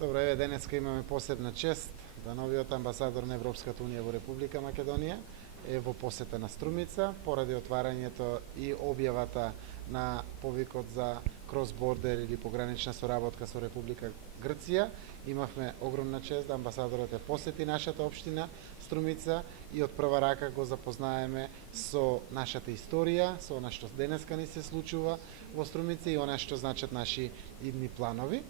Добро, еве денеска имаме посебна чест да новиот амбасадор на Европската унија во Република Македонија е во посета на Струмица поради отварањето и објавата на повикот за крос-бордер или погранична соработка со Република Грција. Имавме огромна чест да амбасадорот е посети нашата општина Струмица и од прва рака го запознаеме со нашата историја, со она што денеска ни се случува во Струмица и она што значат наши идни планови.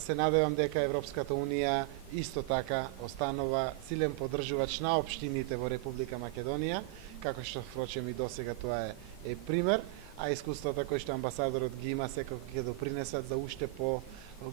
Се надевам дека Европската унија исто така останува силен поддржувач на општините во Република Македонија, како што впрочем и досега тоа е пример, а искуствата кои што амбасадорот ги има секако ќе допринесат за уште по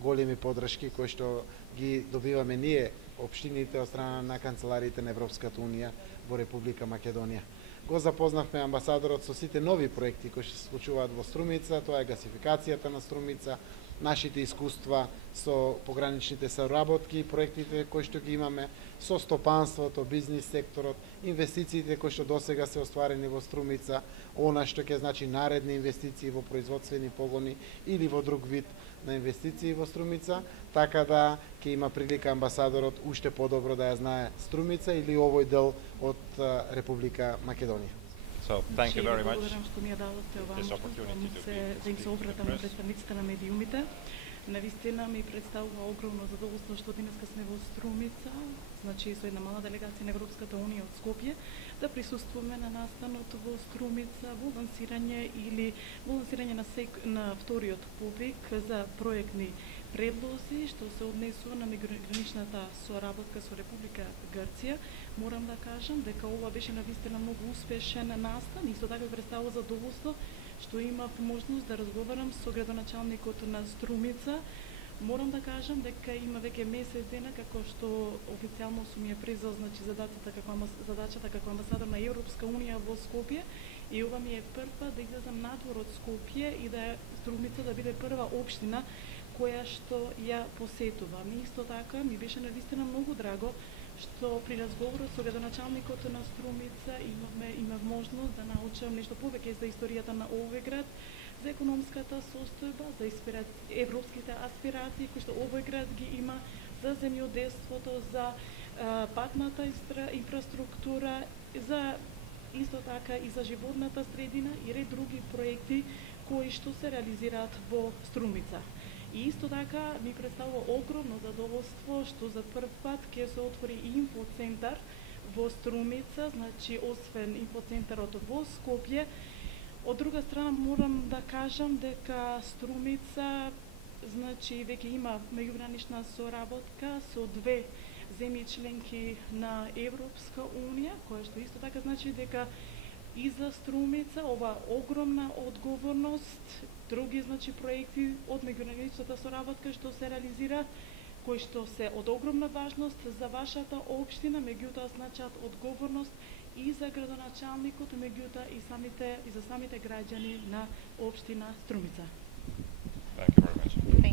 големи поддршки кои што ги добиваме ние општините од страна на канцелариите на Европската унија во Република Македонија. Го запознавме амбасадорот со сите нови проекти кои што се случуваат во Струмица, тоа е гасификацијата на Струмица, нашите искуства со пограничните соработки, проектите кои што ги имаме со стопанството, бизнис секторот, инвестициите кои што досега се остварени во Струмица, она што ќе значи наредни инвестиции во производствени погони или во друг вид на инвестиции во Струмица, така да ќе има прилика амбасадорот уште подобро да ја знае Струмица или овој дел од Република Македонија. So, thank you very much. Благодарам што ми ја дадовте оваа можност да им се обратам на представниците на медиумите. Навистина ми представува огромно задоволство што денеска сме во Струмица, значи со една мала делегација на Европската унија од Скопје, да присуствуваме на настанот во Струмица во лансирање на вториот повик за проектни предлози што се однесува на меѓуграничната соработка со Република Грција. Морам да кажам дека ова беше навистина многу успешен настан и исто така представува задоволство што имав можност да разговарам со градоначалникот на Струмица. Морам да кажам дека има веќе месец дена како што официјално сум ја презел, значи задачата како амбасадор на Европска унија во Скопје, и ова ми е прва да излезам надвор од Скопје и да Струмица да биде прва општина која што ја посетувам. И исто така ми беше навистина многу драго што при разговорот со градоначалникот на Струмица имав можност да научам нешто повеќе за историјата на овој град, за економската состојба, за европските аспирации кои што овој град ги има, за земјоделството, за патната инфраструктура, за исто така и за животната средина и ред други проекти кои што се реализираат во Струмица. И исто така ми представува огромно задоволство што за прв пат ќе се отвори инфоцентар во Струмица, значи освен инфоцентарот во Скопје. Од друга страна морам да кажам дека Струмица значи веќе има меѓугранична соработка со две земји членки на Европска унија, која што исто така значи дека и за Струмица ова огромна одговорност, други значи проекти од меѓуграничната соработка што се реализира, кои што се од огромна важност за вашата општина, меѓутоа значат одговорност и за градоначалникот, меѓутоа и за самите граѓани на општина Струмица. Thank you very much.